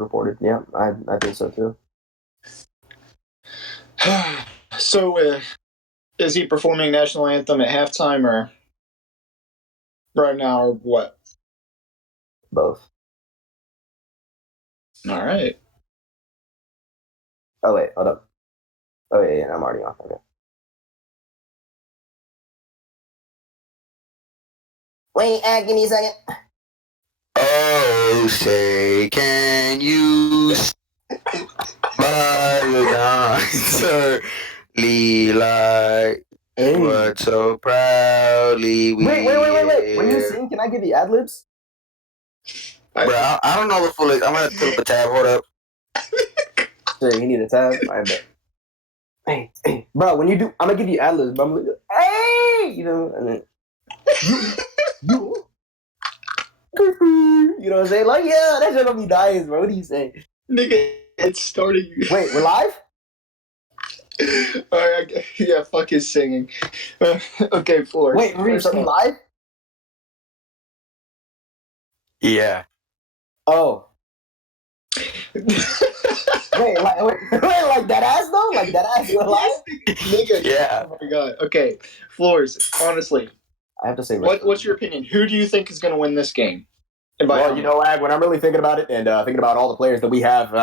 reported. Yeah, I think so too. So, is he performing national anthem at halftime or right now or what? Both. All right. Oh wait, hold up. Oh yeah, I'm already off. Okay. Wait, give me a second. Oh, say, can you smile early like what so proudly we Wait. When you sing, can I give you ad libs? Bro, I don't know the full. I'm gonna pull up a tab. Hold up. Sure, you need a tab. I bet. Hey, bro, when you do, I'm gonna give you ad libs. But I'm like, hey, you know, and then you know what I'm saying? Like, yeah, that shit gonna be nice, bro. What do you say? Nigga, it's starting. Wait, we're live? All right, yeah, fuck his singing. Okay, Floor. Wait, are we live? Yeah. Oh. wait, like that ass though? Like that ass? You're live? Nigga. Yeah. Oh my god. Okay, Floors. Honestly, I have to say, what's your opinion? Who do you think is going to win this game? Well, you know, Ag, when I'm really thinking about it and thinking about all the players that we have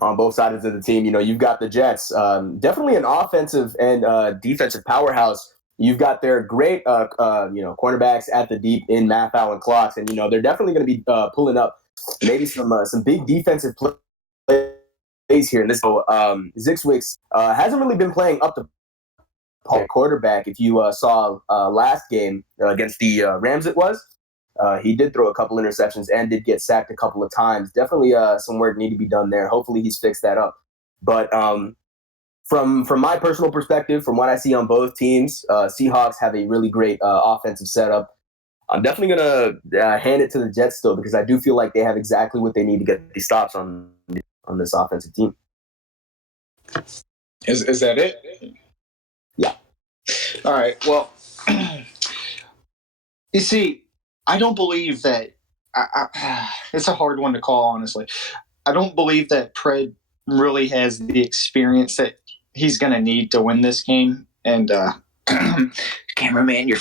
on both sides of the team, you know, you've got the Jets, definitely an offensive and defensive powerhouse. You've got their great, cornerbacks at the deep in Mathau and Klotz, and you know they're definitely going to be pulling up maybe some big defensive plays here. And this, Zixwix hasn't really been playing up to quarterback. If you saw last game against the Rams, it was. He did throw a couple interceptions and did get sacked a couple of times. Definitely some work need to be done there. Hopefully he's fixed that up. But from my personal perspective, from what I see on both teams, Seahawks have a really great offensive setup. I'm definitely going to hand it to the Jets still because I do feel like they have exactly what they need to get these stops on this offensive team. Is that it? Yeah. All right. Well, you see, I don't believe that. It's a hard one to call, honestly. I don't believe that Pred really has the experience that he's going to need to win this game. And cameraman, your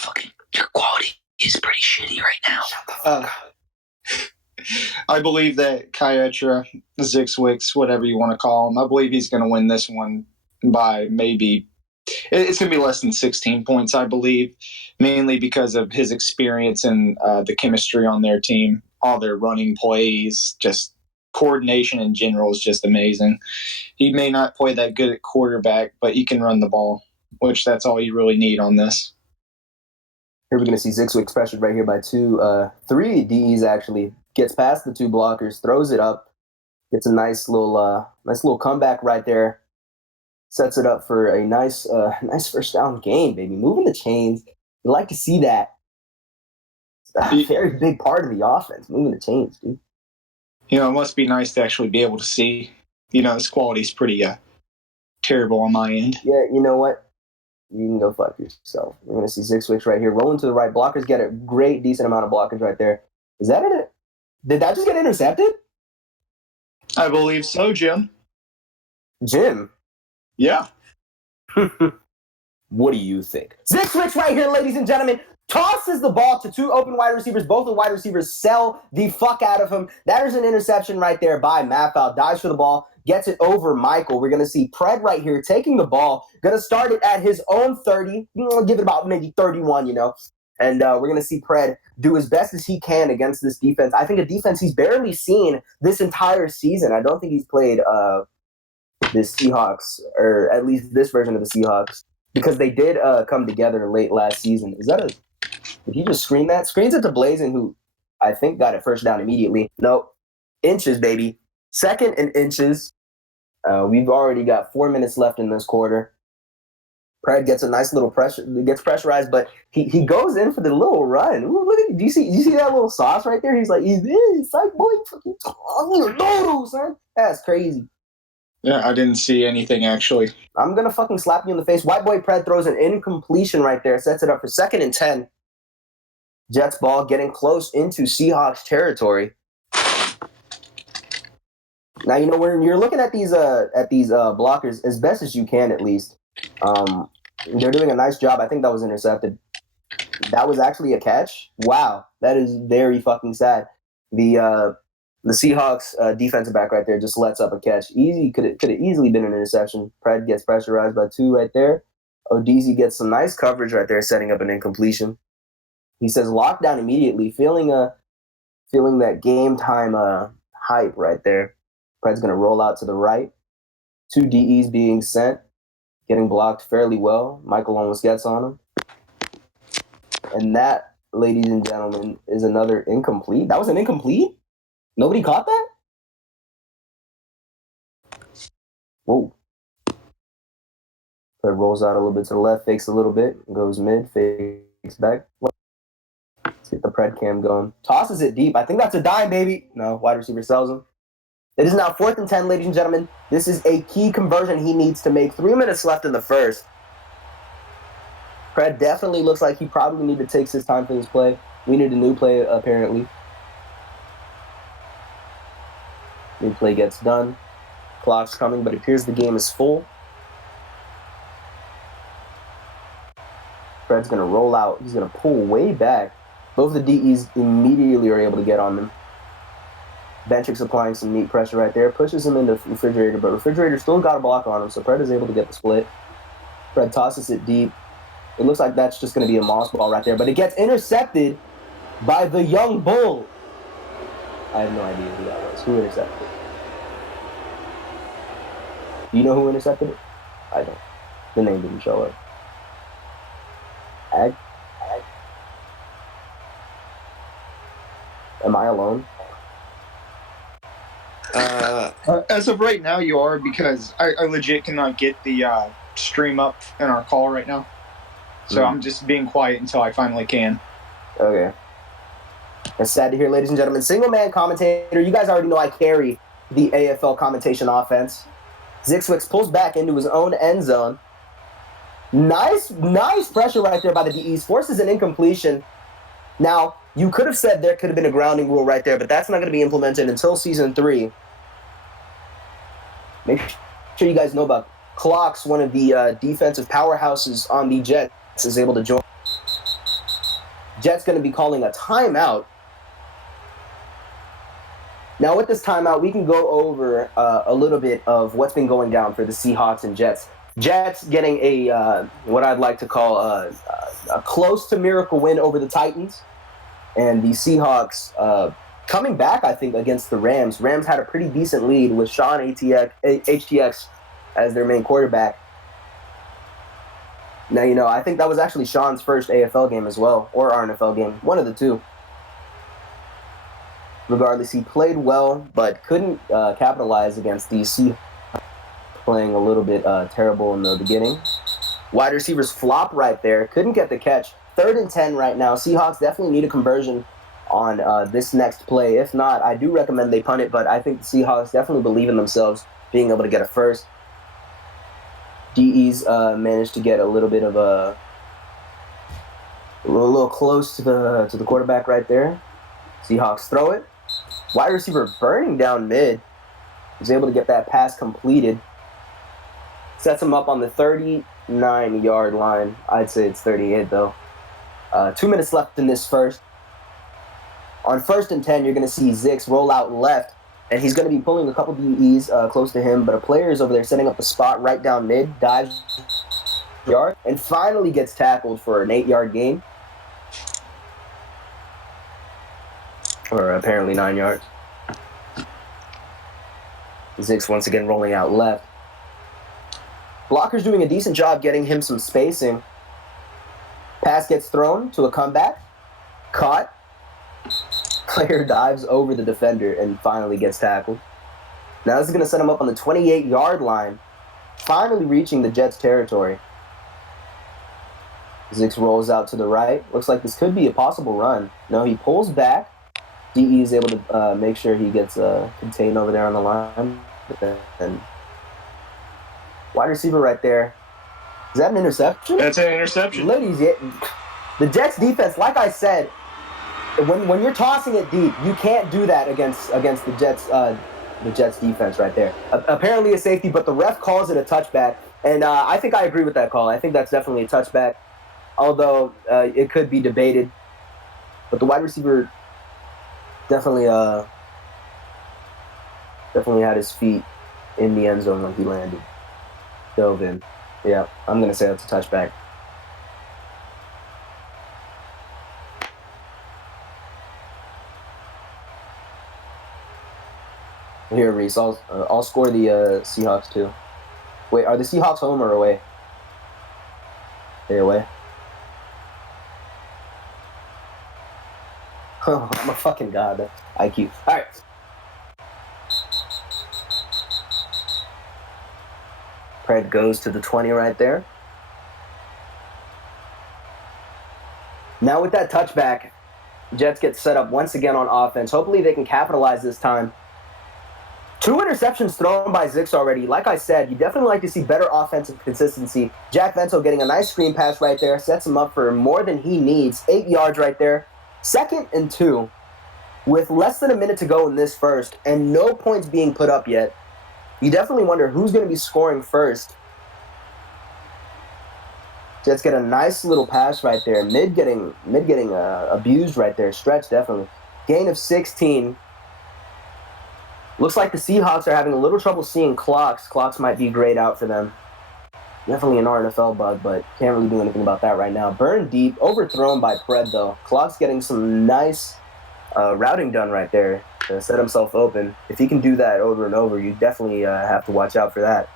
quality is pretty shitty right now. I believe that Kyetra, Zixwix, whatever you want to call him, I believe he's going to win this one by maybe. It's going to be less than 16 points, I believe, mainly because of his experience and the chemistry on their team, all their running plays, just coordination in general is just amazing. He may not play that good at quarterback, but he can run the ball, which that's all you really need on this. Here we're going to see Zixwix pressured right here by three DEs actually. Gets past the two blockers, throws it up, gets a nice little comeback right there. Sets it up for a nice first down game, baby. Moving the chains. You like to see that. It's a very big part of the offense, moving the chains, dude. You know, it must be nice to actually be able to see. You know, his quality's pretty terrible on my end. Yeah, you know what? You can go fuck yourself. We're going to see Zixwix right here. Rolling to the right. Blockers get a great, decent amount of blockers right there. Is that it? Did that just get intercepted? I believe so, Jim. Jim? Yeah. What do you think? Zixwix right here, ladies and gentlemen. Tosses the ball to two open wide receivers. Both the wide receivers sell the fuck out of him. That is an interception right there by Mathau. Dives for the ball. Gets it over Michael. We're going to see Pred right here taking the ball. Going to start it at his own 30. Give it about maybe 31, you know. And we're going to see Pred do as best as he can against this defense. I think a defense he's barely seen this entire season. I don't think he's played the Seahawks, or at least this version of the Seahawks, because they did come together late last season. Is that did he just screen that? Screens it to Blazin, who I think got it first down immediately. Nope. Inches, baby. Second and inches. We've already got 4 minutes left in this quarter. Pred gets a nice little pressure, gets pressurized, but he goes in for the little run. Ooh, look at, do you see that little sauce right there? He's like, it's like, boy, fucking noodles, son. That's crazy. Yeah, I didn't see anything actually. I'm gonna fucking slap you in the face. White boy Pred throws an incompletion right there, sets it up for 2nd and 10. Jets ball getting close into Seahawks territory. Now, you know, when you're looking at these blockers as best as you can, at least, they're doing a nice job. I think that was intercepted. That was actually a catch. Wow, that is very fucking sad. The Seahawks defensive back right there just lets up a catch. Could have easily been an interception. Pred gets pressurized by 2 right there. Odeezy gets some nice coverage right there, setting up an incompletion. He says lockdown immediately, feeling that game time hype right there. Pred's going to roll out to the right. 2 DEs being sent, getting blocked fairly well. Michael almost gets on him. And that, ladies and gentlemen, is another incomplete. That was an incomplete? Nobody caught that? Whoa. Pred rolls out a little bit to the left, fakes a little bit, goes mid, fakes back. Let's get the Pred cam going. Tosses it deep. I think that's a dime, baby. No, wide receiver sells him. It is now 4th and 10, ladies and gentlemen. This is a key conversion he needs to make. 3 minutes left in the first. Pred definitely looks like he probably need to take his time for this play. We need a new play, apparently. New play gets done. Clock's coming, but it appears the game is full. Pred's going to roll out. He's going to pull way back. Both the DEs immediately are able to get on them. Benchik's applying some neat pressure right there. Pushes him into Refrigerator, but Refrigerator still got a block on him, so Pred is able to get the split. Pred tosses it deep. It looks like that's just going to be a moss ball right there, but it gets intercepted by the young bull. I have no idea who that was. Who intercepted it? Do you know who intercepted it? I don't. The name didn't show up. Ag? Am I alone? As of right now, you are, because I legit cannot get the stream up in our call right now. So I'm just being quiet until I finally can. Okay. That's sad to hear, ladies and gentlemen. Single man commentator. You guys already know I carry the AFL commentation offense. Zixwix pulls back into his own end zone. Nice pressure right there by the DEs. Forces an incompletion. Now, you could have said there could have been a grounding rule right there, but that's not going to be implemented until Season 3. Make sure you guys know about Clocks, one of the defensive powerhouses on the Jets, is able to join. Jets going to be calling a timeout. Now, with this timeout, we can go over a little bit of what's been going down for the Seahawks and Jets. Jets getting a what I'd like to call a close to miracle win over the Titans. And the Seahawks coming back, I think, against the Rams. Rams had a pretty decent lead with Sean HTX as their main quarterback. Now, you know, I think that was actually Sean's first AFL game as well, or RNFL game, one of the two. Regardless, he played well, but couldn't capitalize against the Seahawks, playing a little bit terrible in the beginning. Wide receivers flop right there, couldn't get the catch. 3rd and 10 right now. Seahawks definitely need a conversion on this next play. If not, I do recommend they punt it, but I think the Seahawks definitely believe in themselves being able to get a first. DEs managed to get a little bit of a little close to the quarterback right there. Seahawks throw it. Wide receiver burning down mid. He's able to get that pass completed. Sets him up on the 39-yard line. I'd say it's 38 though. 2 minutes left in this first. On 1st and 10, you're going to see Zix roll out left, and he's going to be pulling a couple DEs close to him, but a player is over there setting up a spot right down mid, dives yard, and finally gets tackled for an 8-yard gain. Or apparently 9 yards. Zix once again rolling out left. Blocker's doing a decent job getting him some spacing. Pass gets thrown to a comeback. Caught. Player dives over the defender and finally gets tackled. Now this is going to set him up on the 28-yard line, finally reaching the Jets' territory. Zix rolls out to the right. Looks like this could be a possible run. No, he pulls back. DE is able to make sure he gets contained over there on the line. And wide receiver right there. Is that an interception? That's an interception. Ladies, the Jets defense, like I said, when you're tossing it deep, you can't do that against the Jets the Jets defense right there. Apparently a safety, but the ref calls it a touchback. And I think I agree with that call. I think that's definitely a touchback, although it could be debated. But the wide receiver definitely had his feet in the end zone when he landed. Dove in. Yeah, I'm going to say that's a touchback. Here, Reese, I'll score the Seahawks too. Wait, are the Seahawks home or away? They're away. Oh, I'm a fucking god. That's IQ. All right. Fred goes to the 20 right there. Now with that touchback, Jets get set up once again on offense. Hopefully they can capitalize this time. 2 interceptions thrown by Zix already. Like I said, you definitely like to see better offensive consistency. Jack Vento getting a nice screen pass right there. Sets him up for more than he needs. 8 yards right there. 2nd and 2. With less than a minute to go in this first and no points being put up yet, you definitely wonder who's going to be scoring first. Jets get a nice little pass right there. Mid getting abused right there. Stretch definitely. Gain of 16. Looks like the Seahawks are having a little trouble seeing clocks. Clocks might be grayed out for them. Definitely an RNFL bug, but can't really do anything about that right now. Burn deep, overthrown by Fred though. Clocks getting some nice routing done right there to set himself open. If he can do that over and over, you definitely have to watch out for that.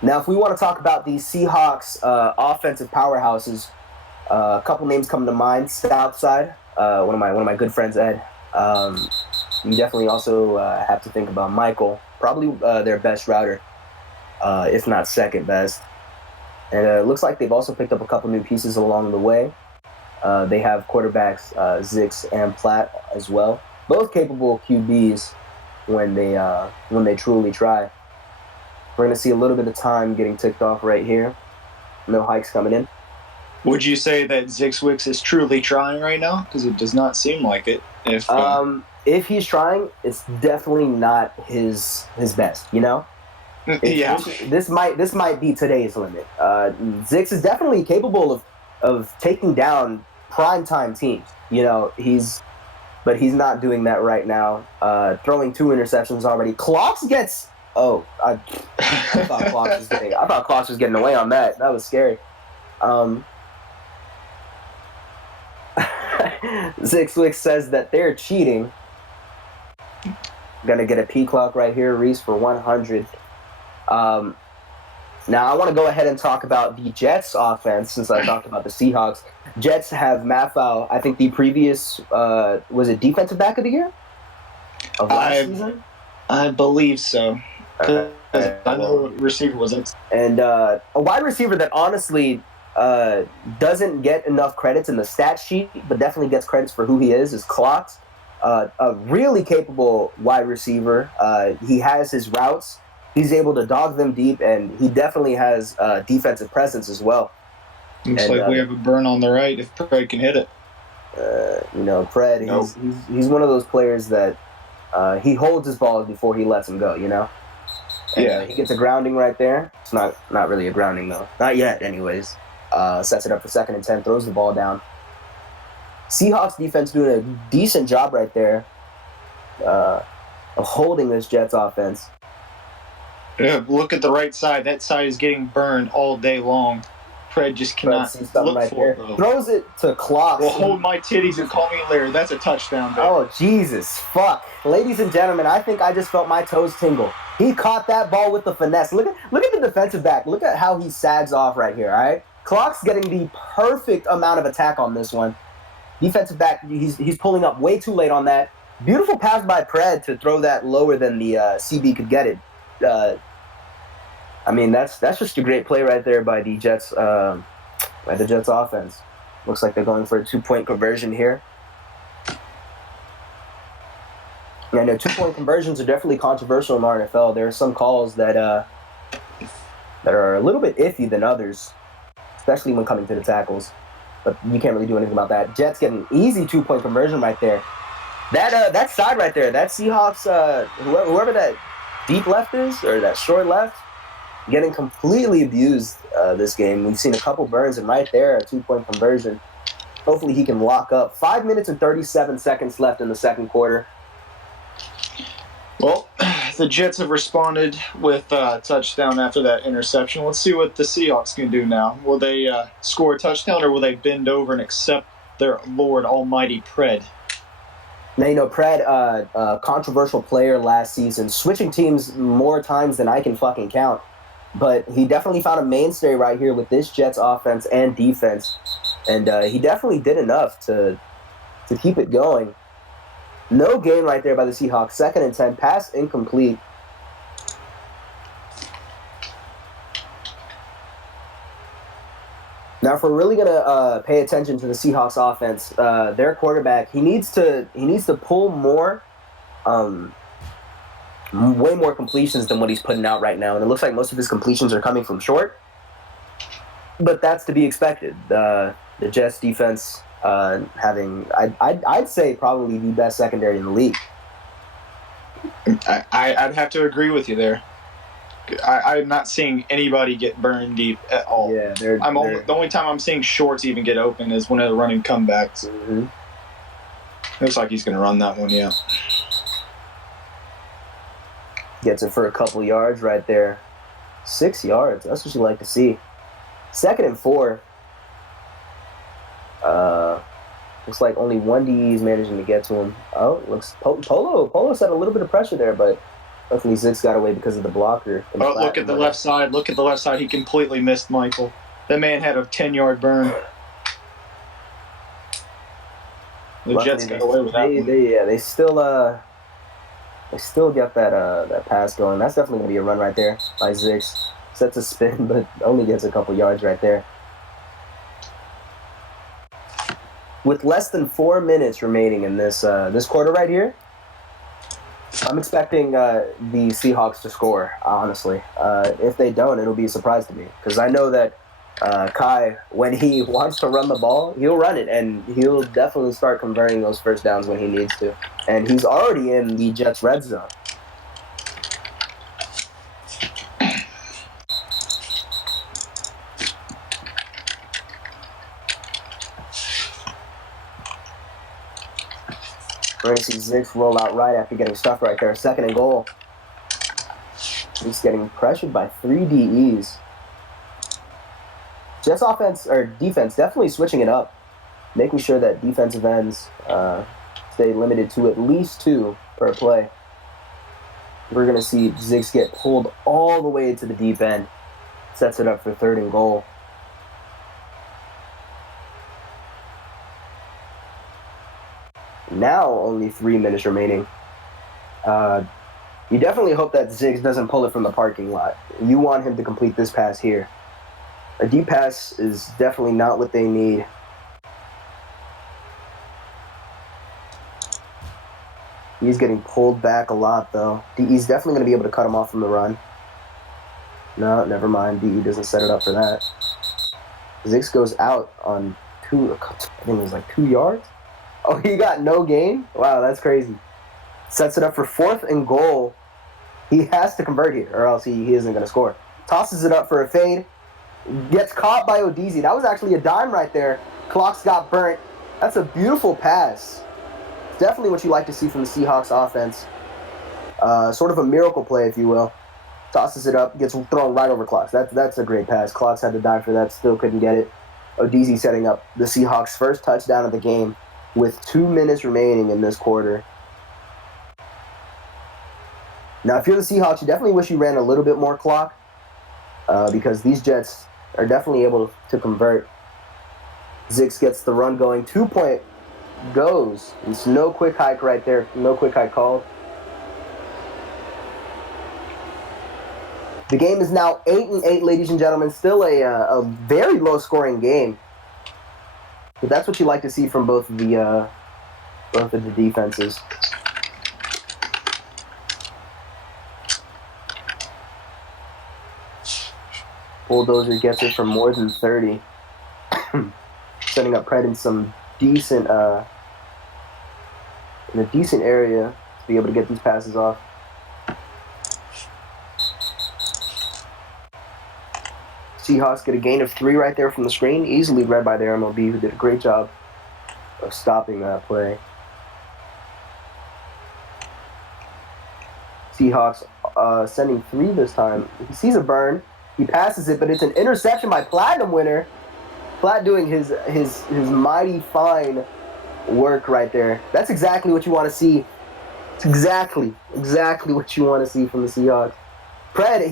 Now, if we want to talk about the Seahawks offensive powerhouses, a couple names come to mind. Southside. One of my good friends, Ed. You definitely also have to think about Michael, probably their best router, if not second best. And it looks like they've also picked up a couple new pieces along the way. They have quarterbacks Zix and Platt as well, both capable QBs when they truly try. We're going to see a little bit of time getting ticked off right here. No hikes coming in. Would you say that Zixwix is truly trying right now? Because it does not seem like it. If he's trying, it's definitely not his best. You know. Yeah. This might be today's limit. Zix is definitely capable of taking down primetime teams. You know, but he's not doing that right now. Throwing 2 interceptions already. Clocks gets. Oh, I thought Clocks was getting away on that. That was scary. Zixwix says that they're cheating. Gonna get a P clock right here, Reese, for 100. Now I want to go ahead and talk about the Jets offense since I talked about the Seahawks. Jets have Maffau, I think the previous, was it defensive back of the year? Of last season? I believe so. I know receiver was it. And a wide receiver that honestly doesn't get enough credits in the stat sheet, but definitely gets credits for who he is Clocks. A really capable wide receiver. He has his routes. He's able to dog them deep, and he definitely has defensive presence as well. Looks like we have a burn on the right if Pred can hit it. Pred, nope. he's one of those players that he holds his balls before he lets them go, you know? And, yeah. He gets a grounding right there. It's not really a grounding, though. Not yet, anyways. Sets it up for 2nd and 10, throws the ball down. Seahawks defense doing a decent job right there of holding this Jets offense. Yeah, look at the right side. That side is getting burned all day long. Fred just cannot look right for it, bro. Throws it to Clocks. Well, hold my titties and call me a liar. That's a touchdown, baby. Oh, Jesus. Fuck. Ladies and gentlemen, I think I just felt my toes tingle. He caught that ball with the finesse. Look at the defensive back. Look at how he sags off right here, all right? Clock's getting the perfect amount of attack on this one. Defensive back, he's pulling up way too late on that. Beautiful pass by Pred to throw that lower than the CB could get it. I mean, that's just a great play right there by the Jets offense. Looks like they're going for a 2-point conversion here. And the 2-point conversions are definitely controversial in the NFL. There are some calls that are a little bit iffy than others, especially when coming to the tackles. But you can't really do anything about that. Jets get an easy 2-point conversion right there. That side right there, that Seahawks, whoever that deep left is, or that short left, getting completely abused this game. We've seen a couple burns, and right there, a 2-point conversion. Hopefully he can lock up. 5 minutes and 37 seconds left in the second quarter. Well, the Jets have responded with a touchdown after that interception. Let's see what the Seahawks can do now. Will they score a touchdown, or will they bend over and accept their Lord Almighty Pred? Now, you know, Pred, controversial player last season, switching teams more times than I can fucking count. But he definitely found a mainstay right here with this Jets offense and defense. And he definitely did enough to keep it going. No gain right there by the Seahawks. 2nd and 10. Pass incomplete. Now, if we're really gonna pay attention to the Seahawks offense, their quarterback, he needs to pull more, way more completions than what he's putting out right now, and it looks like most of his completions are coming from short. But that's to be expected. The Jets defense having, I'd say, probably the best secondary in the league. I'd have to agree with you there. I'm not seeing anybody get burned deep at all. Yeah, the only time I'm seeing shorts even get open is when they're running comebacks. Mm-hmm. Looks like he's going to run that one, yeah. Gets it for a couple yards right there. 6 yards. That's what you like to see. 2nd and 4. Looks like only one DE is managing to get to him. Oh, looks Polo set a little bit of pressure there, but luckily Ziggs got away because of the blocker. Oh, look at the left side. Look at the left side. He completely missed Michael. That man had a 10-yard burn. The Jets got away with that one. They still get that pass going. That's definitely going to be a run right there by Ziggs. Sets a spin, but only gets a couple yards right there. With less than 4 minutes remaining in this quarter right here, I'm expecting the Seahawks to score, honestly. If they don't, it'll be a surprise to me. Because I know that Kai, when he wants to run the ball, he'll run it. And he'll definitely start converting those first downs when he needs to. And he's already in the Jets' red zone. We're going to see Ziggs roll out right after getting stuffed right there. 2nd and goal. He's getting pressured by 3 DEs. Jets offense or defense definitely switching it up, making sure that defensive ends stay limited to at least 2 per play. We're going to see Ziggs get pulled all the way to the deep end. Sets it up for 3rd and goal. Now only 3 minutes remaining. You definitely hope that Ziggs doesn't pull it from the parking lot. You want him to complete this pass here. A deep pass is definitely not what they need. He's getting pulled back a lot, though. DE's definitely going to be able to cut him off from the run. No, never mind. DE doesn't set it up for that. Ziggs goes out on 2, I think it was like 2 yards. Oh, he got no gain? Wow, that's crazy. Sets it up for 4th and goal. He has to convert here, or else he isn't going to score. Tosses it up for a fade. Gets caught by Odeezy. That was actually a dime right there. Clocks got burnt. That's a beautiful pass. Definitely what you like to see from the Seahawks offense. Sort of a miracle play, if you will. Tosses it up, gets thrown right over Clocks. That's a great pass. Clocks had to die for that, still couldn't get it. Odeezy setting up the Seahawks' first touchdown of the game with 2 minutes remaining in this quarter. Now, if you're the Seahawks, you definitely wish you ran a little bit more clock because these Jets are definitely able to convert. Ziggs gets the run going. 2-point goes. It's no quick hike right there. No quick hike called. The game is now 8-8, ladies and gentlemen. Still a very low-scoring game. But that's what you like to see from both of the defenses. Bulldozer gets it for more than 30. Setting up Pred in some decent in a decent area to be able to get these passes off. Seahawks get a gain of 3 right there from the screen, easily read by their MLB, who did a great job of stopping that play. Seahawks sending 3 this time. He sees a burn. He passes it, but it's an interception by Platinum Winner. Plat doing his mighty fine work right there. That's exactly what you want to see. It's exactly what you want to see from the Seahawks. Pred,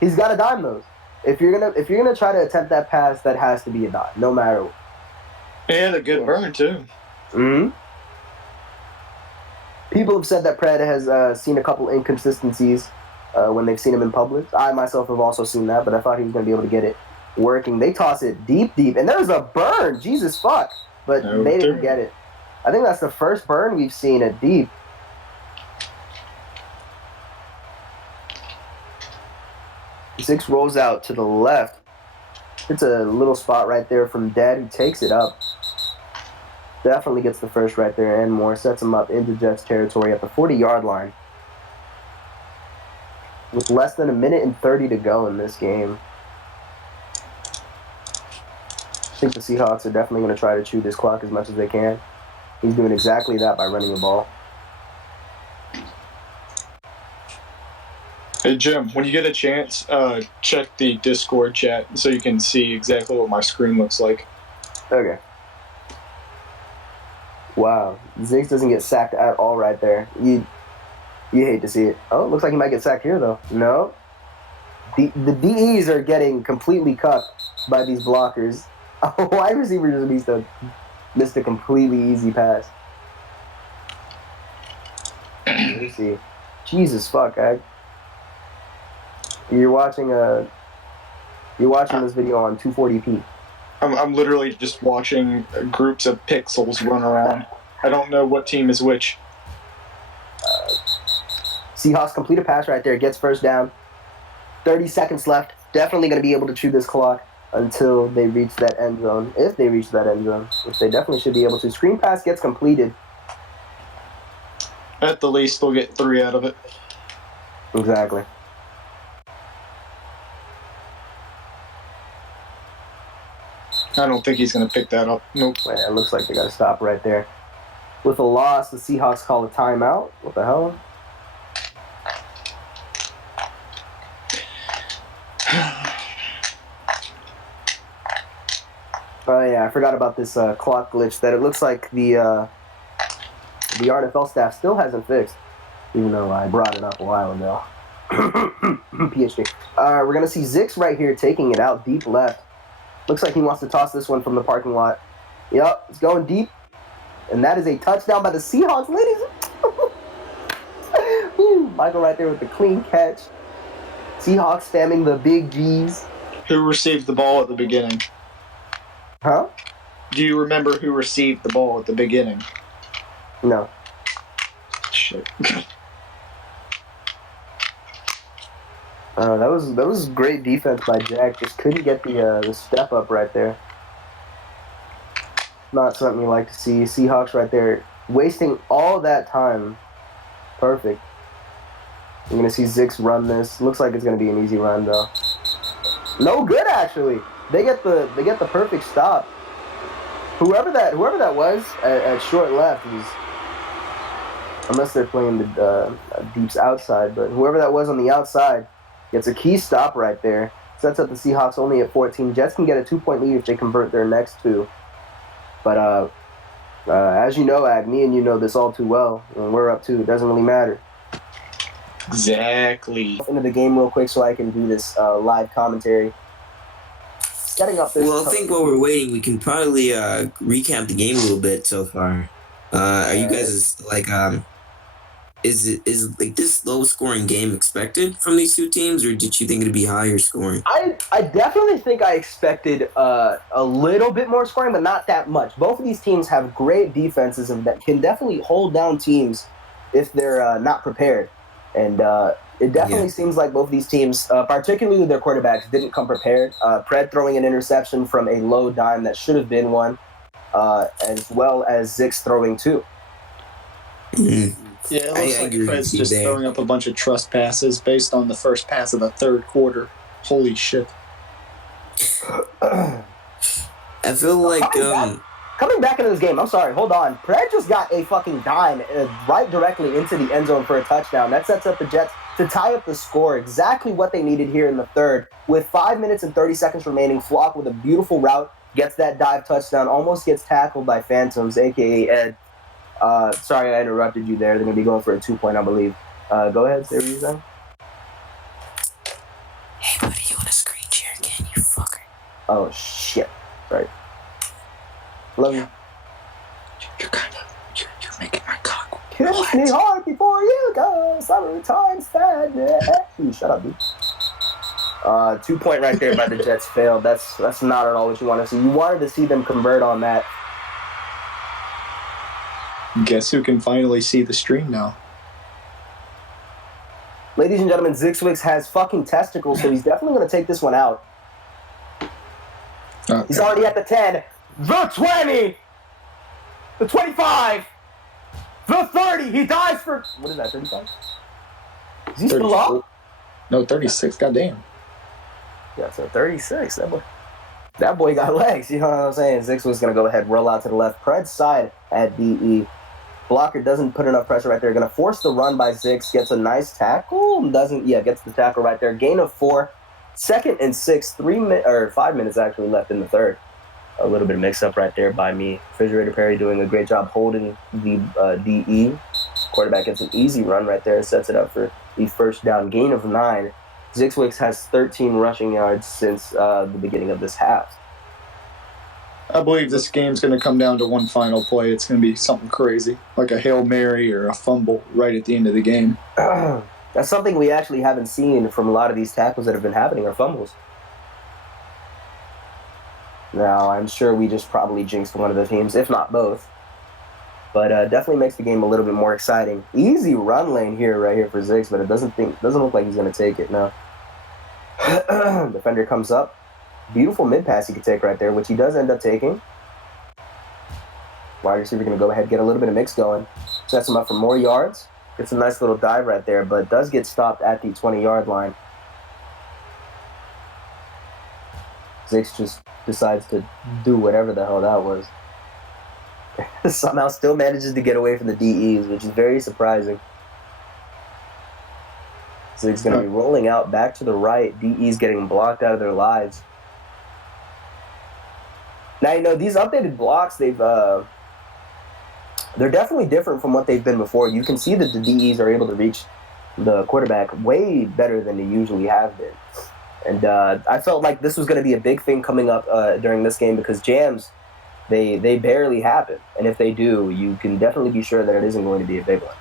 he's got to dime those. If you're gonna try to attempt that pass, that has to be a dime, no matter what. And a good burn too. Mm-hmm. People have said that Pred has seen a couple inconsistencies when they've seen him in public. I myself have also seen that, but I thought he was going to be able to get it working. They toss it deep, and there's a burn. Jesus fuck. But they didn't get it. I think that's the first burn we've seen at deep. Six rolls out to the left. It's a little spot right there from Dead, who takes it up. Definitely gets the first right there and more. Sets him up into Jets territory at the 40-yard line. With less than 1:30 to go in this game. I think the Seahawks are definitely going to try to chew this clock as much as they can. He's doing exactly that by running the ball. Hey, Jim, when you get a chance, check the Discord chat so you can see exactly what my screen looks like. Okay. Wow. Ziggs doesn't get sacked at all right there. You hate to see it. Oh, looks like he might get sacked here, though. No. The DEs are getting completely cut by these blockers. Wide receiver just missed a completely easy pass. Let me see. Jesus fuck, You're watching this video on 240p. I'm literally just watching groups of pixels run around. I don't know what team is which. Seahawks complete a pass right there. Gets first down. 30 seconds left. Definitely going to be able to chew this clock until they reach that end zone. If they reach that end zone, which they definitely should be able to. Screen pass gets completed. At the least, they'll get 3 out of it. Exactly. I don't think he's going to pick that up. Nope. Man, it looks like they got to stop right there. With a loss, the Seahawks call a timeout. What the hell? Oh yeah, I forgot about this clock glitch that it looks like the RNFL staff still hasn't fixed, even though I brought it up a while ago. PhD. We're gonna see Zix right here taking it out deep left. Looks like he wants to toss this one from the parking lot. Yep, it's going deep, and that is a touchdown by the Seahawks, ladies. Woo, Michael right there with the clean catch. Seahawks spamming the big G's. Who received the ball at the beginning? Huh? Do you remember who received the ball at the beginning? No. Shit. That was great defense by Jack. Just couldn't get the step up right there. Not something you like to see. Seahawks right there wasting all that time. Perfect. You're gonna see Zix run this. Looks like it's gonna be an easy run though. No good actually. They get the perfect stop. Whoever that was at short left was, unless they're playing the deeps outside, but whoever that was on the outside gets a key stop right there. Sets up the Seahawks only at 14. Jets can get a 2-point lead if they convert their next 2. But as you know, Ag, me and you know this all too well. When we're up 2, it doesn't really matter. Exactly. Into the game real quick so I can do this live commentary. Getting up this. Well, I think while we're waiting, we can probably recap the game a little bit so far. Are you guys like is like this low scoring game expected from these two teams, or did you think it'd be higher scoring? I definitely think I expected a little bit more scoring, but not that much. Both of these teams have great defenses and that can definitely hold down teams if they're not prepared. And it definitely seems like both of these teams, particularly their quarterbacks, didn't come prepared. Pred throwing an interception from a low dime that should have been one, as well as Zix throwing 2. Mhm. Yeah, it looks I like agree Fred's with you just there. throwing up a bunch of trust passes based on the first pass of the third quarter. Holy shit. I feel like Coming back into this game, I'm sorry, hold on. Pred just got a fucking dime right directly into the end zone for a touchdown. That sets up the Jets to tie up the score, exactly what they needed here in the third. With 5 minutes and 30 seconds remaining, Flock with a beautiful route gets that dive touchdown, almost gets tackled by Phantoms, a.k.a. Ed. Sorry I interrupted you there. They're going to be going for a 2-point, I believe. Go ahead, say what you're saying. hey buddy, you want a screen share again, you fucker? Oh, shit. Sorry. Love you. You're making my cock. Kiss me hard before you go. Summertime sadness. Ooh, shut up, dude. 2-point right there by the Jets failed. That's not at all what you want to see. You wanted to see them convert on that. Guess who can finally see the stream now? Ladies and gentlemen, Zixwix has fucking testicles, so he's definitely going to take this one out. Okay. He's already at the 10, the 20, the 25, the 30. He dies for, what is that, 35? Is he still up? No, 36. Goddamn. Yeah, so 36. That boy got legs. You know what I'm saying? Zix was going to go ahead, roll out to the left. Pred's side at DE. Blocker doesn't put enough pressure right there. Going to force the run by Zix. Gets a nice tackle. Gets the tackle right there. Gain of 4. 2nd and 6. 5 minutes actually left in the third. A little bit of mix-up right there by me. Refrigerator Perry doing a great job holding the DE. Quarterback gets an easy run right there. Sets it up for the first down. Gain of 9. Zixwix has 13 rushing yards since the beginning of this half. I believe this game's going to come down to one final play. It's going to be something crazy, like a Hail Mary or a fumble right at the end of the game. That's something we actually haven't seen from a lot of these tackles that have been happening, are fumbles. Now, I'm sure we just probably jinxed one of the teams, if not both. But definitely makes the game a little bit more exciting. Easy run lane here, right here for Ziggs, but it doesn't look like he's going to take it now. Defender comes up. Beautiful mid-pass he could take right there, which he does end up taking. Wide receiver going to go ahead and get a little bit of mix going. Sets him up for more yards. Gets a nice little dive right there, but does get stopped at the 20-yard line. Zix just decides to do whatever the hell that was. Somehow still manages to get away from the DEs, which is very surprising. Zig's going to be rolling out back to the right. DEs getting blocked out of their lives. Now, you know, these updated blocks, they're definitely different from what they've been before. You can see that the DEs are able to reach the quarterback way better than they usually have been. And I felt like this was going to be a big thing coming up during this game because jams, they barely happen. And if they do, you can definitely be sure that it isn't going to be a big one.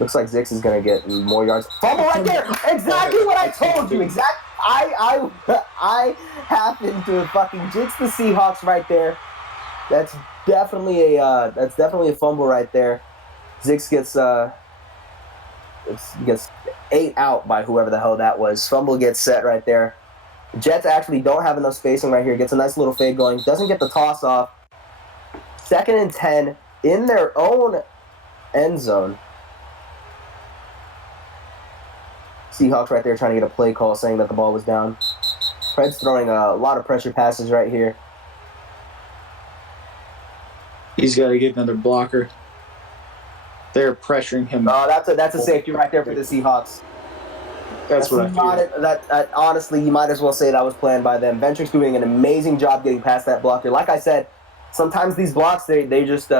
Looks like Zix is going to get more yards. Fumble right there! Exactly what I told you! I happened to fucking jinx the Seahawks right there. That's definitely a fumble right there. Zix gets 8 out by whoever the hell that was. Fumble gets set right there. The Jets actually don't have enough spacing right here. Gets a nice little fade going. Doesn't get the toss off. 2nd and 10 in their own end zone. Seahawks right there trying to get a play call saying that the ball was down. Fred's throwing a lot of pressure passes right here. He's got to get another blocker. They're pressuring him. Oh, that's a safety right there for the Seahawks. That's what I feel. Honestly, you might as well say that was planned by them. Ventric's doing an amazing job getting past that blocker. Like I said, sometimes these blocks they're just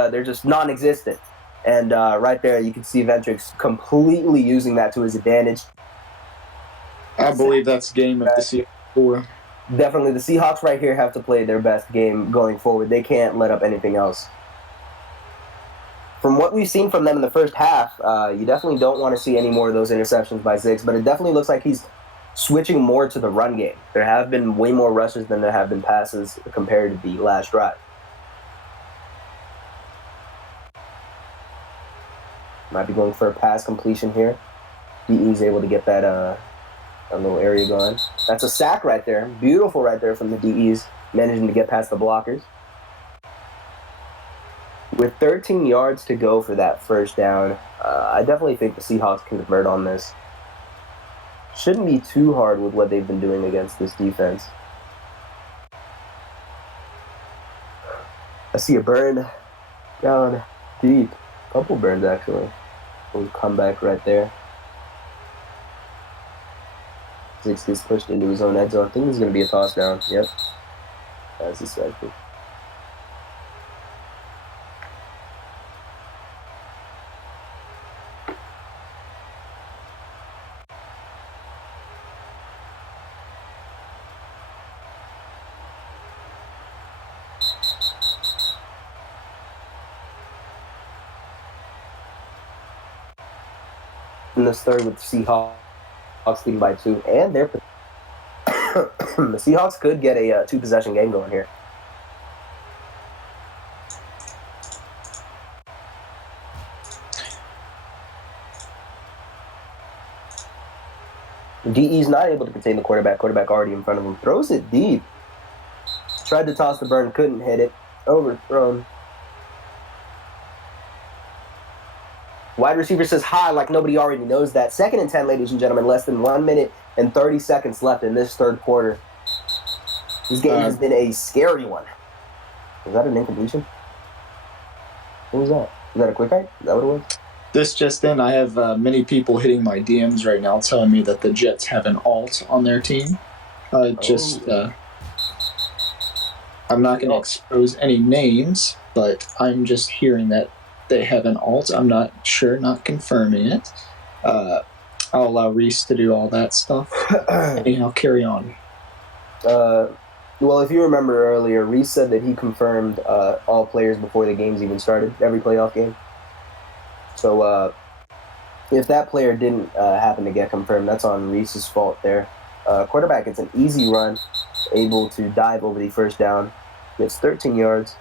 non-existent. And right there, you can see Ventric's completely using that to his advantage. I believe that's game of the Seahawks. Definitely, the Seahawks right here have to play their best game going forward. They can't let up anything else. From what we've seen from them in the first half, you definitely don't want to see any more of those interceptions by Zix, but it definitely looks like he's switching more to the run game. There have been way more rushes than there have been passes compared to the last drive. Might be going for a pass completion here. DE's able to get that a little area going. That's a sack right there. Beautiful right there from the DEs, managing to get past the blockers. With 13 yards to go for that first down, I definitely think the Seahawks can convert on this. Shouldn't be too hard with what they've been doing against this defense. I see a burn down deep. A couple burns, actually. Little comeback right there. Ziggs gets pushed into his own end zone. I think this is going to be a toss down. Yep. As expected. In this third with the Seahawks leading by 2, and they're the Seahawks could get a 2-possession game going here. DE's not able to contain the quarterback. Quarterback already in front of him. Throws it deep. Tried to toss the burn, couldn't hit it. Overthrown. Wide receiver says hi like nobody already knows that. 2nd and 10, ladies and gentlemen. Less than 1 minute and 30 seconds left in this third quarter. This game has been a scary one. Was that an incompletion? What was that? Was that a quick eye? Is that what it was? This just in, I have many people hitting my DMs right now telling me that the Jets have an alt on their team. I'm not going to expose any names, but I'm just hearing that they have an alt. I'm not sure, not confirming it. I'll allow Reese to do all that stuff. Anyhow, carry on. Well, if you remember earlier, Reese said that he confirmed all players before the games even started, every playoff game. So if that player didn't happen to get confirmed, that's on Reese's fault there. Quarterback gets an easy run, able to dive over the first down. Gets 13 yards.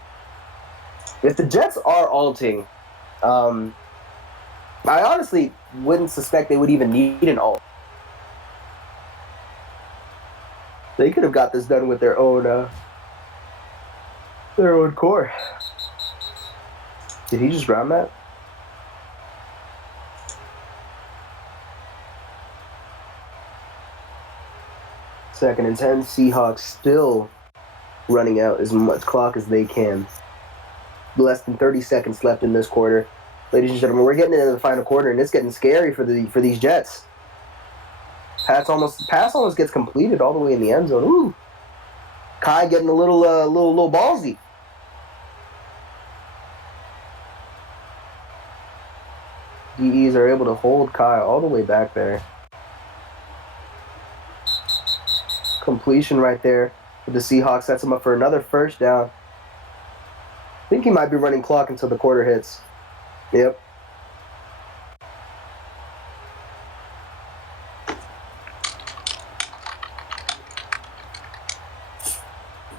If the Jets are alting, I honestly wouldn't suspect they would even need an alt. They could have got this done with their own core. Did he just ground that? Second and 10, Seahawks still running out as much clock as they can. Less than 30 seconds left in this quarter. Ladies and gentlemen, we're getting into the final quarter, and it's getting scary for these Jets. Pass almost gets completed all the way in the end zone. Ooh, Kai getting a little ballsy. DEs are able to hold Kai all the way back there. Completion right there with the Seahawks sets him up for another first down. I think he might be running clock until the quarter hits. Yep.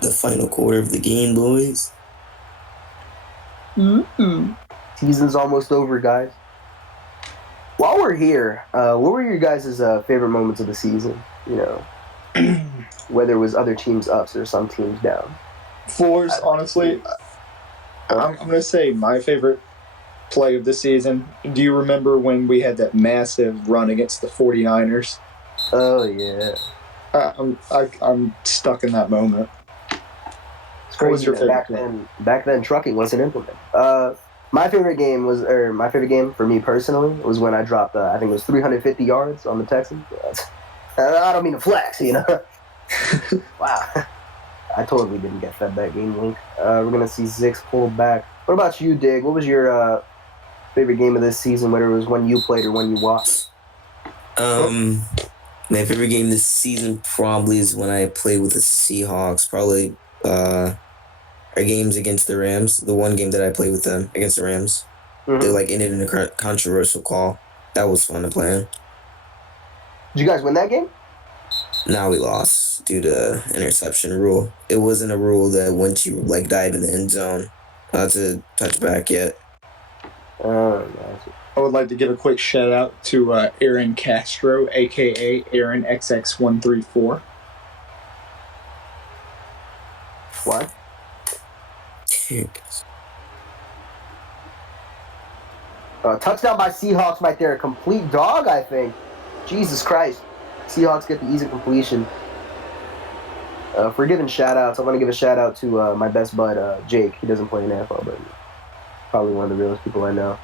The final quarter of the game, boys. Season's almost over, guys. While we're here, what were your guys' favorite moments of the season? You know, whether it was other teams' ups or some teams down. Floors, honestly, I'm going to say my favorite play of the season. Do you remember when we had that massive run against the 49ers? Oh, yeah. I'm stuck in that moment. It's What was crazy your that favorite back then trucking wasn't implemented. My favorite game for me personally was when I dropped, I think it was 350 yards on the Texans. I don't mean to flex, you know. Wow. I totally didn't get fed that game link. We're going to see Zix pull back. What about you, Dig? What was your favorite game of this season, whether it was one you played or one you watched? My favorite game this season probably is when I played with the Seahawks. Probably our games against the Rams. The one game that I played with them against the Rams. Mm-hmm. They ended in a controversial call. That was fun to play in. Did you guys win that game? No, we lost due to interception rule. It wasn't a rule that once you dive in the end zone, not to touch back yet. Oh, nice. I would like to give a quick shout out to Aaron Castro, aka Aaron XX134. What? Touchdown by Seahawks right there. A complete dog, I think. Jesus Christ. Seahawks get the easy completion. If we're giving shout-outs, I want to give a shout-out to my best bud, Jake. He doesn't play in NFL, but probably one of the realest people I know.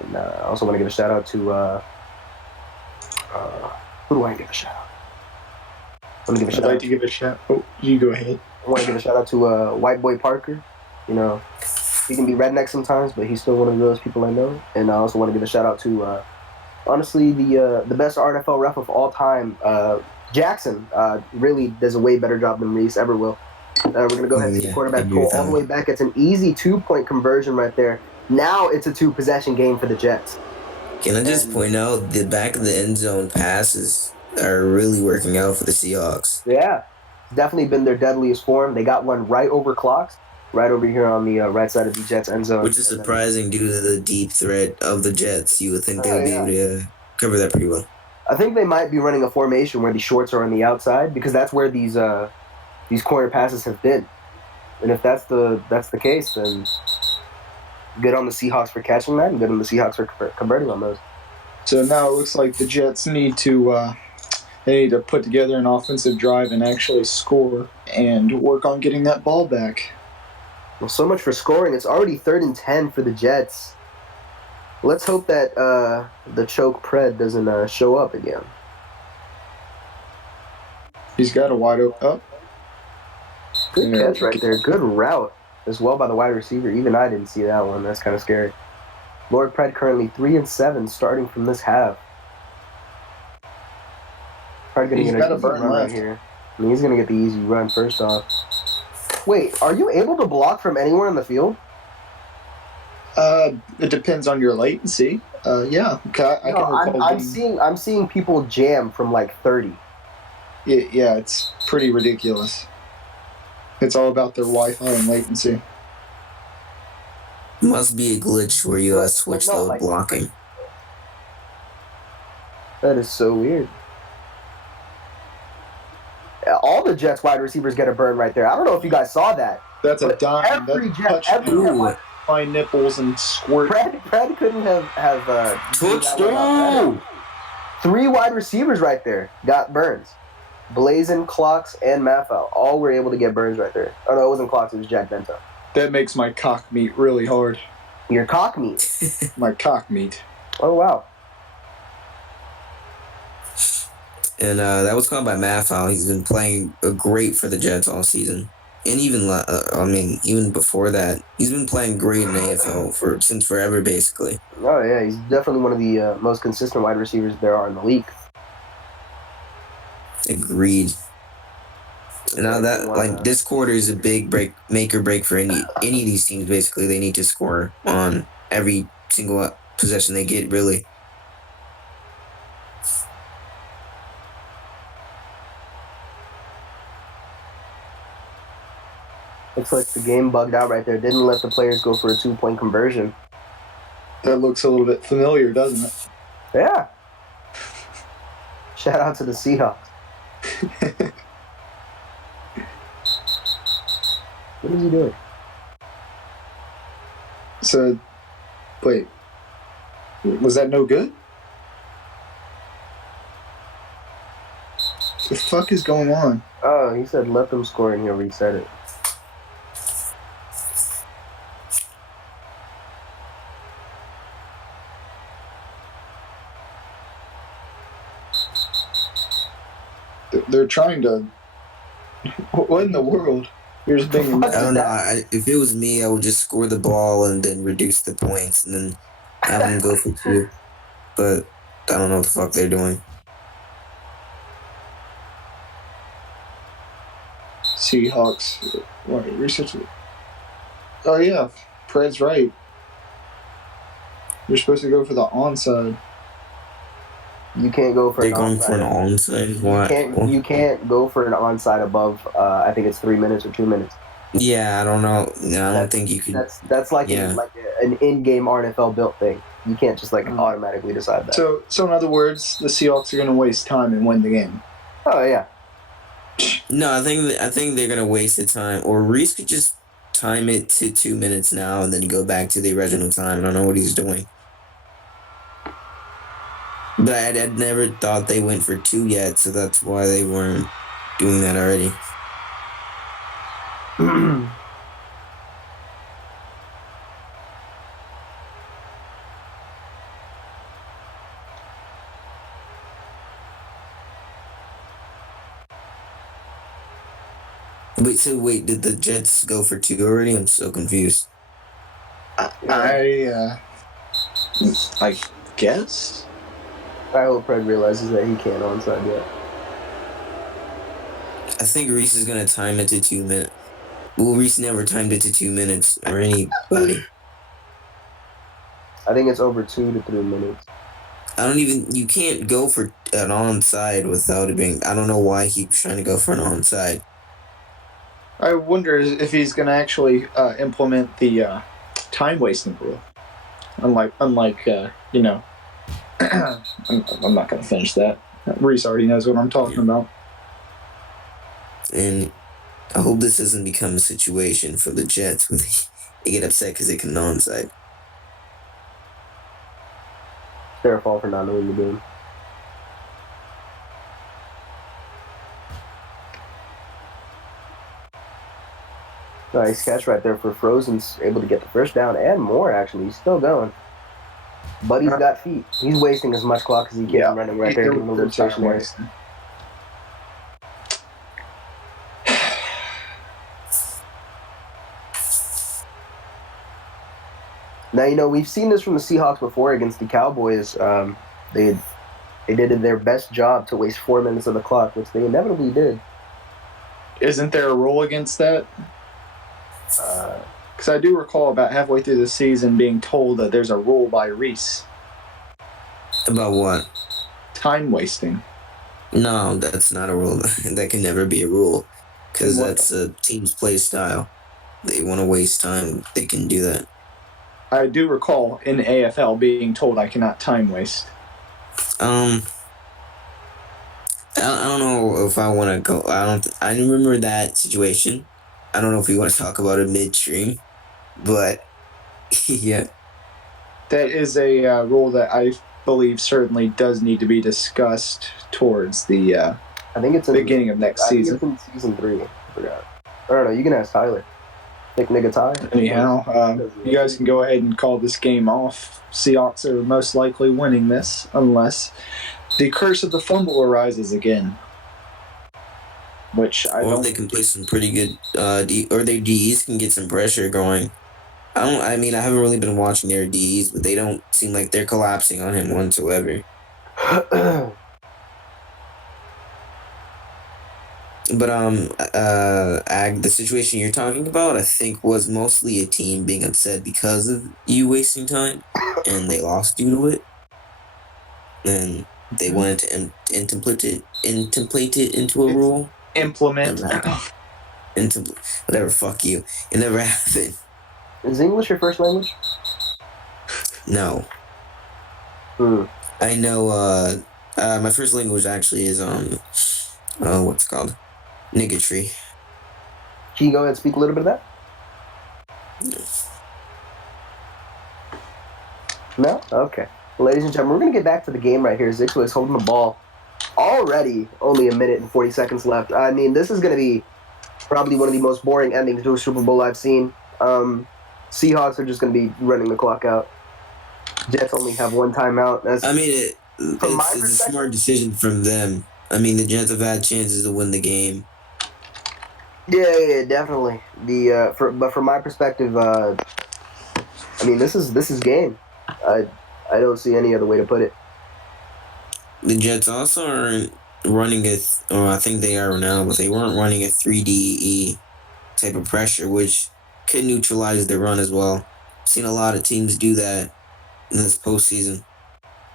And I also want to give a shout-out to... who do I give a shout-out? I'd like to give a shout. Oh, you go ahead. I want to give a shout-out to White Boy Parker. You know, he can be redneck sometimes, but he's still one of those people I know. And I also want to give a shout-out to, honestly, the best RFL ref of all time, Jackson. Really does a way better job than Reese ever will. We're going to go ahead and see the quarterback pull all the way back. It's an easy 2-point conversion right there. Now it's a 2-possession game for the Jets. Can I just point out the back of the end zone passes are really working out for the Seahawks? Yeah, it's definitely been their deadliest form. They got one right over clocks, right over here on the right side of the Jets end zone. Which is surprising due to the deep threat of the Jets. You would think they would be able to cover that pretty well. I think they might be running a formation where the shorts are on the outside because that's where these corner passes have been. And if that's the case, then good on the Seahawks for catching that, and good on the Seahawks for converting on those. So now it looks like the Jets need to put together an offensive drive and actually score and work on getting that ball back. Well, so much for scoring. It's already 3rd and 10 for the Jets. Let's hope that the choke Pred doesn't show up again. He's got a wide open. Good catch right there. Good route as well by the wide receiver. Even I didn't see that one. That's kind of scary. Lord Pred currently 3-7 starting from this half. Pred gonna get an easy run right here. I mean, he's gonna get the easy run first off. Wait, are you able to block from anywhere in the field? It depends on your latency. Yeah, I can recall. I'm seeing people jam from like 30. Yeah, it's pretty ridiculous. It's all about their Wi-Fi and latency. Must be a glitch where you switch the blocking. That is so weird. All the Jets wide receivers get a burn right there. I don't know if you guys saw that. That's a dime. Every Jet, my nipples and squirt. Fred couldn't have touchdown. 3 wide receivers right there got burns. Blazin, Clocks, and Maffel all were able to get burns right there. Oh no, it wasn't Clocks, it was Jack Bento. That makes my cock meat really hard. Your cock meat? My cock meat. Oh wow. And that was called by Maffel. He's been playing great for the Jets all season. And even before that, he's been playing great in the AFL since forever, basically. Oh yeah, he's definitely one of the most consistent wide receivers there are in the league. Agreed. And now that this quarter is a big make or break for any of these teams. Basically, they need to score on every single possession they get. Really. Looks like the game bugged out right there. Didn't let the players go for a 2-point conversion. That looks a little bit familiar, doesn't it? Yeah. Shout out to the Seahawks. What is he doing? So, wait. Was that no good? What the fuck is going on? Oh, he said let them score and he'll reset it. They're trying to... What in the world? You're just being... I don't know. If it was me, I would just score the ball and then reduce the points and then have them go for 2. But I don't know what the fuck they're doing. Seahawks. What, research it? Oh, yeah. Fred's right. You're supposed to go for the onside. You can't go for They're an going onside. for an onside? Why? You can't go for an onside above, I think it's 3 minutes or 2 minutes. Yeah, I don't know. I don't think you could. That's like an in-game RNFL built thing. You can't just automatically decide that. So in other words, the Seahawks are going to waste time and win the game. Oh yeah. No, I think they're gonna waste the time. Or Reese could just time it to 2 minutes now and then go back to the original time. I don't know what he's doing. But I'd never thought they went for 2 yet, so that's why they weren't doing that already. Wait, did the Jets go for 2 already? I'm so confused. I guess. I hope Fred realizes that he can't onside yet. I think Reese is gonna time it to 2 minutes. Well, Reese never timed it to 2 minutes, or anybody. I think it's over 2 to 3 minutes. You can't go for an onside without it being, I don't know why he keeps trying to go for an onside. I wonder if he's going to actually implement the time wasting rule. Unlike I'm not going to finish that. Reese already knows what I'm talking about. And I hope this doesn't become a situation for the Jets where they get upset because they can onside. Their fault for not knowing the game. Nice catch right there for Frozen's able to get the first down and more, actually. He's still going. But he's got feet. He's wasting as much clock as he can running right there. Getting a little stationary. Now, we've seen this from the Seahawks before against the Cowboys. They did their best job to waste 4 minutes of the clock, which they inevitably did. Isn't there a rule against that? Because I do recall about halfway through the season being told that there's a rule by Reese. About what? Time wasting. No, that's not a rule. That can never be a rule. Because that's a team's play style. They want to waste time. They can do that. I do recall in AFL being told I cannot time waste. I don't know if I want to go. I remember that situation. I don't know if we want to talk about it midstream, but yeah. That is a rule that I believe certainly does need to be discussed towards the I think it's beginning of next season. I think it's in season 3. I forgot. I don't know. You can ask Tyler. Think nigga Ty. Anyhow, you guys can go ahead and call this game off. Seahawks are most likely winning this unless the curse of the fumble arises again. Which I don't. They can play some pretty good, or their DEs can get some pressure going. I haven't really been watching their DEs, but they don't seem like they're collapsing on him whatsoever. But the situation you're talking about, I think, was mostly a team being upset because of you wasting time, and they lost due to it. And they wanted to contemplate it into a rule. Implement. Whatever, fuck you. It never happened. Is English your first language? No. I know, my first language actually is, what's it called? Niggatry. Can you go ahead and speak a little bit of that? No? Okay. Ladies and gentlemen, we're going to get back to the game right here. Zixua is holding the ball. Already only a minute and 40 seconds left. I mean, this is going to be probably one of the most boring endings to a Super Bowl I've seen. Seahawks are just going to be running the clock out. Jets only have one timeout. It's a smart decision from them. I mean, the Jets have had chances to win the game. Yeah, definitely. But from my perspective, I mean, this is game. I don't see any other way to put it. The Jets also aren't running I think they are now, but they weren't running a 3DE type of pressure, which could neutralize their run as well. I've seen a lot of teams do that in this postseason.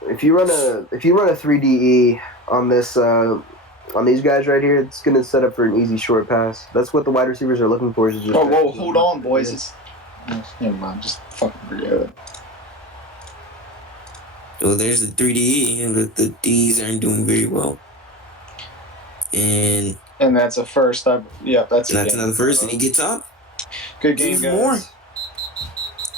If you run a 3DE on this on these guys right here, it's gonna set up for an easy short pass. That's what the wide receivers are looking for. Is just whoa, hold on, boys. Never mind, just fucking forget it. Well, there's the 3DE, and the Ds aren't doing very well. And that's a first. That's another first, and he gets up. Good game, guys. More.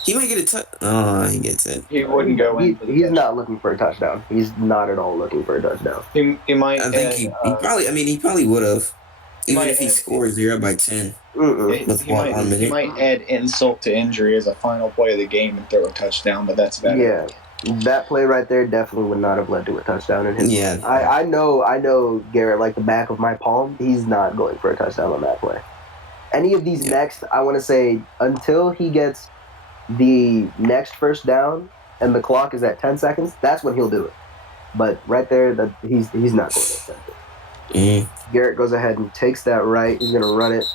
He might get a touch. Oh, he gets it. He wouldn't go in. He's not looking for a touchdown. He's not at all looking for a touchdown. He might. I think he probably. I mean, he probably would have. Even if he scores, they're up by 10. He might add insult to injury as a final play of the game and throw a touchdown, but that's about it. That play right there definitely would not have led to a touchdown in his. Yeah. I know Garrett like the back of my palm. He's not going for a touchdown on that play. Any of these next, I want to say until he gets the next first down and the clock is at 10 seconds, that's when he'll do it. But right there, that he's not going to attempt it. Garrett goes ahead and takes that right. He's going to run it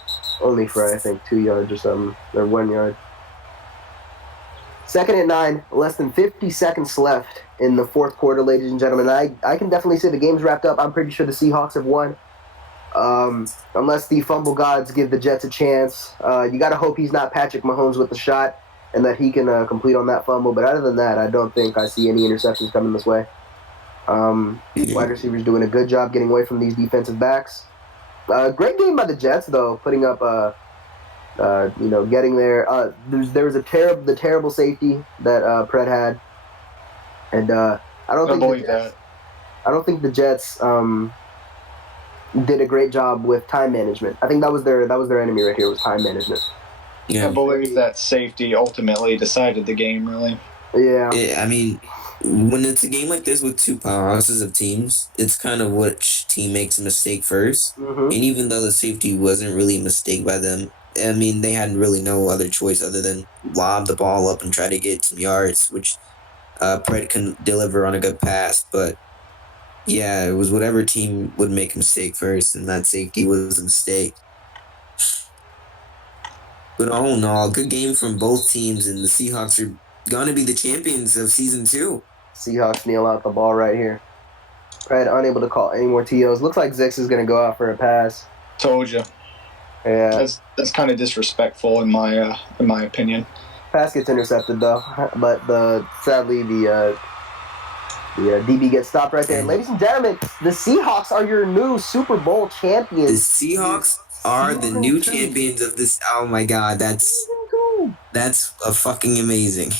only for, I think, 2 yards or something, or 1 yard. 2nd and 9, less than 50 seconds left in the fourth quarter, ladies and gentlemen. I can definitely say the game's wrapped up. I'm pretty sure the Seahawks have won. Unless the fumble gods give the Jets a chance. You got to hope he's not Patrick Mahomes with the shot and that he can complete on that fumble. But other than that, I don't think I see any interceptions coming this way. Wide receivers doing a good job getting away from these defensive backs. Great game by the Jets, though, putting up, getting there. There was the terrible safety that Pred had. And I don't think the Jets did a great job with time management. I think that was their enemy right here, was time management. Yeah. I believe that safety ultimately decided the game, really. Yeah. I mean, when it's a game like this with two powerhouses of teams, it's kind of which team makes a mistake first. And even though the safety wasn't really a mistake by them, I mean, they had really no other choice other than lob the ball up and try to get some yards, which Pred can deliver on a good pass. But yeah, it was whatever team would make a mistake first, and that safety was a mistake. But all in all, good game from both teams, and the Seahawks are going to be the champions of Season 2. Seahawks kneel out the ball right here. Pred unable to call any more TOs. Looks like Zix is going to go out for a pass. Told you. Yeah. That's kind of disrespectful in my opinion. Pass gets intercepted though, but sadly the DB gets stopped right there. And ladies and gentlemen, the Seahawks are your new Super Bowl champions. The Seahawks are the new champions of this. Oh my God, that's a fucking amazing.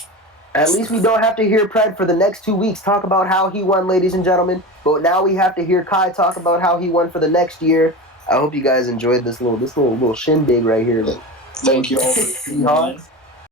At least we don't have to hear Pred for the next 2 weeks talk about how he won, ladies and gentlemen. But now we have to hear Kai talk about how he won for the next year. I hope you guys enjoyed this little shindig right here. Thank you all. Seahawks.